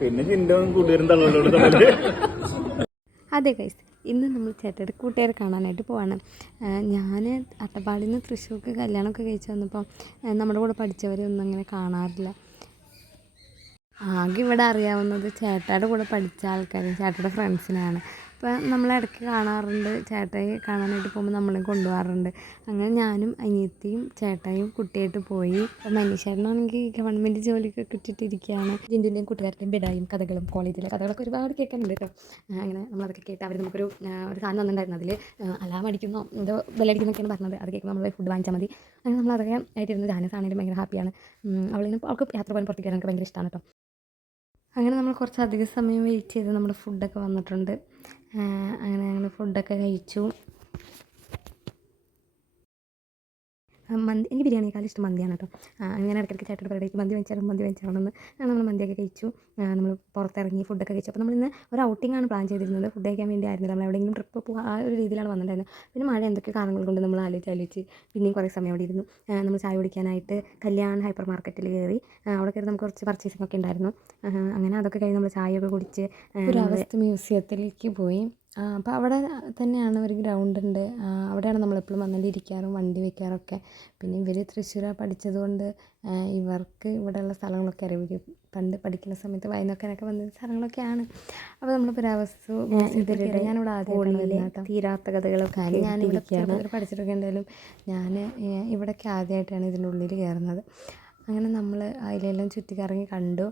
പിന്നെ ചിന്തോ കൂട്ടുകാരും തള്ളോട്. അതെ ഗൈസ്, ഇന്ന് നമ്മൾ ചേട്ടയുടെ കൂട്ടുകാരെ കാണാനായിട്ട് പോവാണ്. ഞാൻ അട്ടപ്പാടിയിൽ നിന്ന് തൃശ്ശൂർക്ക് കല്യാണമൊക്കെ കഴിച്ച് വന്നപ്പോൾ നമ്മുടെ കൂടെ പഠിച്ചവരെയൊന്നും അങ്ങനെ കാണാറില്ല. ആകെ ഇവിടെ അറിയാവുന്നത് ചേട്ടായുടെ കൂടെ പഠിച്ച ആൾക്കാരും ചേട്ടയുടെ ഫ്രണ്ട്സിനാണ്. ഇപ്പം നമ്മളിടയ്ക്ക് കാണാറുണ്ട്, ചേട്ടായി കാണാനായിട്ട് പോകുമ്പോൾ നമ്മളെയും കൊണ്ടുപോകാറുണ്ട്. അങ്ങനെ ഞാനും അനിയത്തിയും ചേട്ടായും കുട്ടിയായിട്ട് പോയി. അപ്പം മനീഷേട്ടനാണെങ്കിൽ ഗവൺമെൻറ് ജോലിയൊക്കെ കിട്ടിയിട്ടിരിക്കുകയാണ്. ജിൻറ്റുവിൻ്റെയും കൂട്ടുകാരുടെയും ബിഡായും കഥകളും കോളേജിലെ കഥകളൊക്കെ ഒരുപാട് കേൾക്കാനുണ്ട് കേട്ടോ. അങ്ങനെ നമ്മളതൊക്കെ കേട്ട് അവർ നമുക്കൊരു സാധനം തന്നിട്ടുണ്ടായിരുന്നു. അതിൽ അലാം അടിക്കുന്നോ എന്തോ ബെല്ലടിക്കുന്നൊക്കെയാണ് പറഞ്ഞത്. അത് കേൾക്കുമ്പോൾ നമ്മൾ ഫുഡ് വാങ്ങിച്ചാൽ മതി. അങ്ങനെ നമ്മളതൊക്കെ ആയിട്ടിരുന്നു. ജാനസാണെങ്കിലും ഭയങ്കര ഹാപ്പിയാണ്. അവൾക്ക് യാത്ര പോകാൻ പുറത്തേക്ക് എനിക്ക് ഭയങ്കര ഇഷ്ടമാണ് കേട്ടോ. അങ്ങനെ നമ്മൾ കുറച്ചധികം സമയം വെയിറ്റ് ചെയ്ത് നമ്മുടെ ഫുഡൊക്കെ വന്നിട്ടുണ്ട്. അങ്ങനെ ഞങ്ങൾ ഫുഡൊക്കെ കഴിച്ചു. എനിക്ക് ബിരിയാണിയേക്കാളും ഇഷ്ടം മന്തിയാണ് കേട്ടോ. അങ്ങനെ ഇടയ്ക്കിടയ്ക്ക് ചേട്ടൻ്റെ പരിപാടിക്ക് മന്തി വാങ്ങിച്ചാണെന്ന് നമ്മൾ മന്തിയൊക്കെ കഴിച്ചു. നമ്മൾ പുറത്തിറങ്ങി ഫുഡൊക്കെ കഴിച്ചു. അപ്പോൾ നമ്മളിന്ന് ഒരു ഔട്ടിങ്ങാണ് പ്ലാൻ ചെയ്തിരുന്നത്. ഫുഡ് കഴിക്കാൻ വേണ്ടി ആയിരുന്നില്ല, നമ്മൾ എവിടെയെങ്കിലും ട്രിപ്പ് പോകുക ആ ഒരു രീതിയിലാണ് വന്നിട്ടുണ്ടായിരുന്നത്. പിന്നെ മഴ എന്തൊക്കെ കാരണങ്ങൾ കൊണ്ട് നമ്മൾ ആലോചിച്ച് പിന്നെയും കുറേ സമയം അവിടെ ഇരുന്നു. നമ്മൾ ചായ കുടിക്കാനായിട്ട് കല്യാൺ ഹൈപ്പർ മാർക്കറ്റിൽ കയറി. അവിടെ കയറി നമുക്ക് കുറച്ച് പർച്ചേസിംഗ് ഒക്കെ ഉണ്ടായിരുന്നു. അങ്ങനെ അതൊക്കെ കഴിഞ്ഞ് നമ്മൾ ചായയൊക്കെ കുടിച്ച് പുരാവസ്തു മ്യൂസിയത്തിലേക്ക് പോയി. അപ്പോൾ അവിടെ തന്നെയാണ് ഒരു ഗ്രൗണ്ട് ഉണ്ട്. അവിടെയാണ് നമ്മളെപ്പോഴും വന്നുകൊണ്ടിരിക്കാറും വണ്ടി വയ്ക്കാറൊക്കെ. പിന്നെ ഇവർ തൃശ്ശൂരാണ് പഠിച്ചതുകൊണ്ട് ഇവർക്ക് ഇവിടെയുള്ള സ്ഥലങ്ങളൊക്കെ അറിയാം. ഇവർ പണ്ട് പഠിക്കുന്ന സമയത്ത് വയനാട്ടിലൊക്കെ വന്ന സ്ഥലങ്ങളൊക്കെയാണ്. അപ്പോൾ നമ്മൾ പുരാവസ്തു മ്യൂസിയത്തിലേക്ക് ഞാനിവിടെ ആദ്യമായിട്ടാണ് തീരാത്ത കഥകളൊക്കെ ഞാനിവിടെ പഠിച്ചിട്ടൊക്കെ എന്തായാലും ഞാൻ ഇവിടേക്ക് ആദ്യമായിട്ടാണ് ഇതിൻ്റെ ഉള്ളിൽ കയറുന്നത്. അങ്ങനെ നമ്മൾ അതിലെല്ലാം ചുറ്റിക്കറങ്ങി കണ്ടു.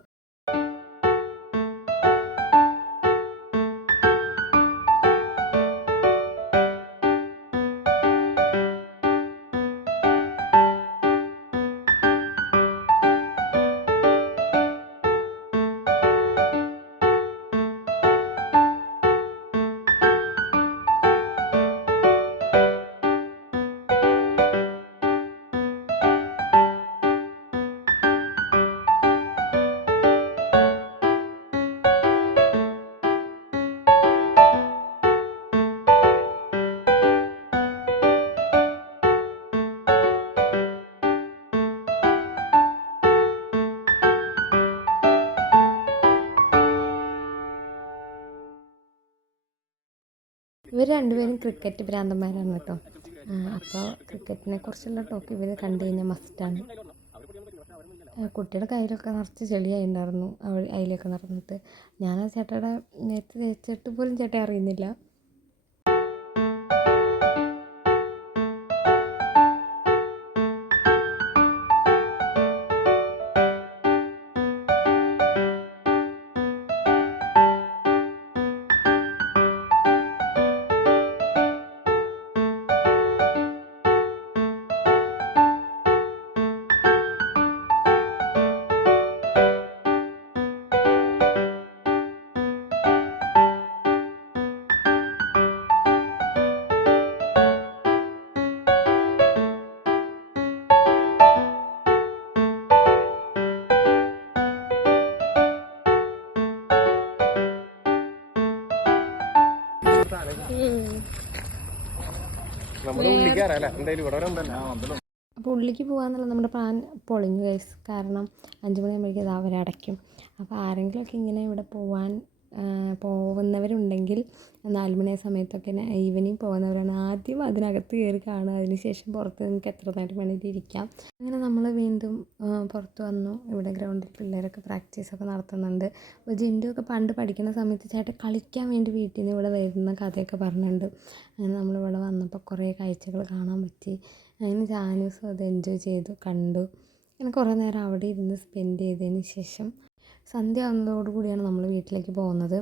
ഇവർ രണ്ടുപേരും ക്രിക്കറ്റ് ഭ്രാന്തന്മാരാണ് കേട്ടോ. അപ്പോൾ ക്രിക്കറ്റിനെ കുറിച്ചുള്ള ടോക്ക് ഇവർ കണ്ടു കഴിഞ്ഞാൽ മസ്റ്റാണ്. കുട്ടിയുടെ കയ്യിലൊക്കെ നിറച്ച് ചെളിയായിട്ടുണ്ടായിരുന്നു അതിലൊക്കെ നടന്നിട്ട്. ഞാൻ ആ ചേട്ടയുടെ നേരത്തെ തേച്ചിട്ട് പോലും ചേട്ടയെ അറിയുന്നില്ല. അപ്പോൾ ഉള്ളിലേക്ക് പോകാന്നുള്ള നമ്മുടെ പ്ലാൻ പൊളിഞ്ഞു ഗൈസ്. കാരണം 5 മണിയാകുമ്പോഴേക്കും അത് അവരടയ്ക്കും. അപ്പോൾ ആരെങ്കിലുമൊക്കെ ഇങ്ങനെ ഇവിടെ പോകുന്നവരുണ്ടെങ്കിൽ 4 മണി സമയത്തൊക്കെ ഈവനിങ് പോകുന്നവരാണ് ആദ്യം അതിനകത്ത് കയറി കാണുക. അതിനുശേഷം പുറത്ത് നിങ്ങൾക്ക് എത്ര നേരം വേണമെങ്കിലും ഇരിക്കാം. അങ്ങനെ നമ്മൾ വീണ്ടും പുറത്ത് വന്നു. ഇവിടെ ഗ്രൗണ്ടിൽ പിള്ളേരൊക്കെ പ്രാക്ടീസൊക്കെ നടത്തുന്നുണ്ട്. അപ്പോൾ ജിൻറ്റുവൊക്കെ പണ്ട് പഠിക്കുന്ന സമയത്ത് ചേട്ടൻ കളിക്കാൻ വേണ്ടി വീട്ടിൽ നിന്ന് ഇവിടെ വരുന്ന കഥയൊക്കെ പറഞ്ഞിട്ടുണ്ട്. അങ്ങനെ നമ്മളിവിടെ വന്നപ്പോൾ കുറേ കാഴ്ചകൾ കാണാൻ പറ്റി. അങ്ങനെ ജാനൂസും അത് എൻജോയ് ചെയ്തു കണ്ടു. അങ്ങനെ കുറേ നേരം അവിടെ ഇരുന്ന് സ്പെൻഡ് ചെയ്തതിന് ശേഷം സന്ധ്യ ആവുന്നതോടുകൂടിയാണ് നമ്മൾ വീട്ടിലേക്ക് പോകുന്നത്.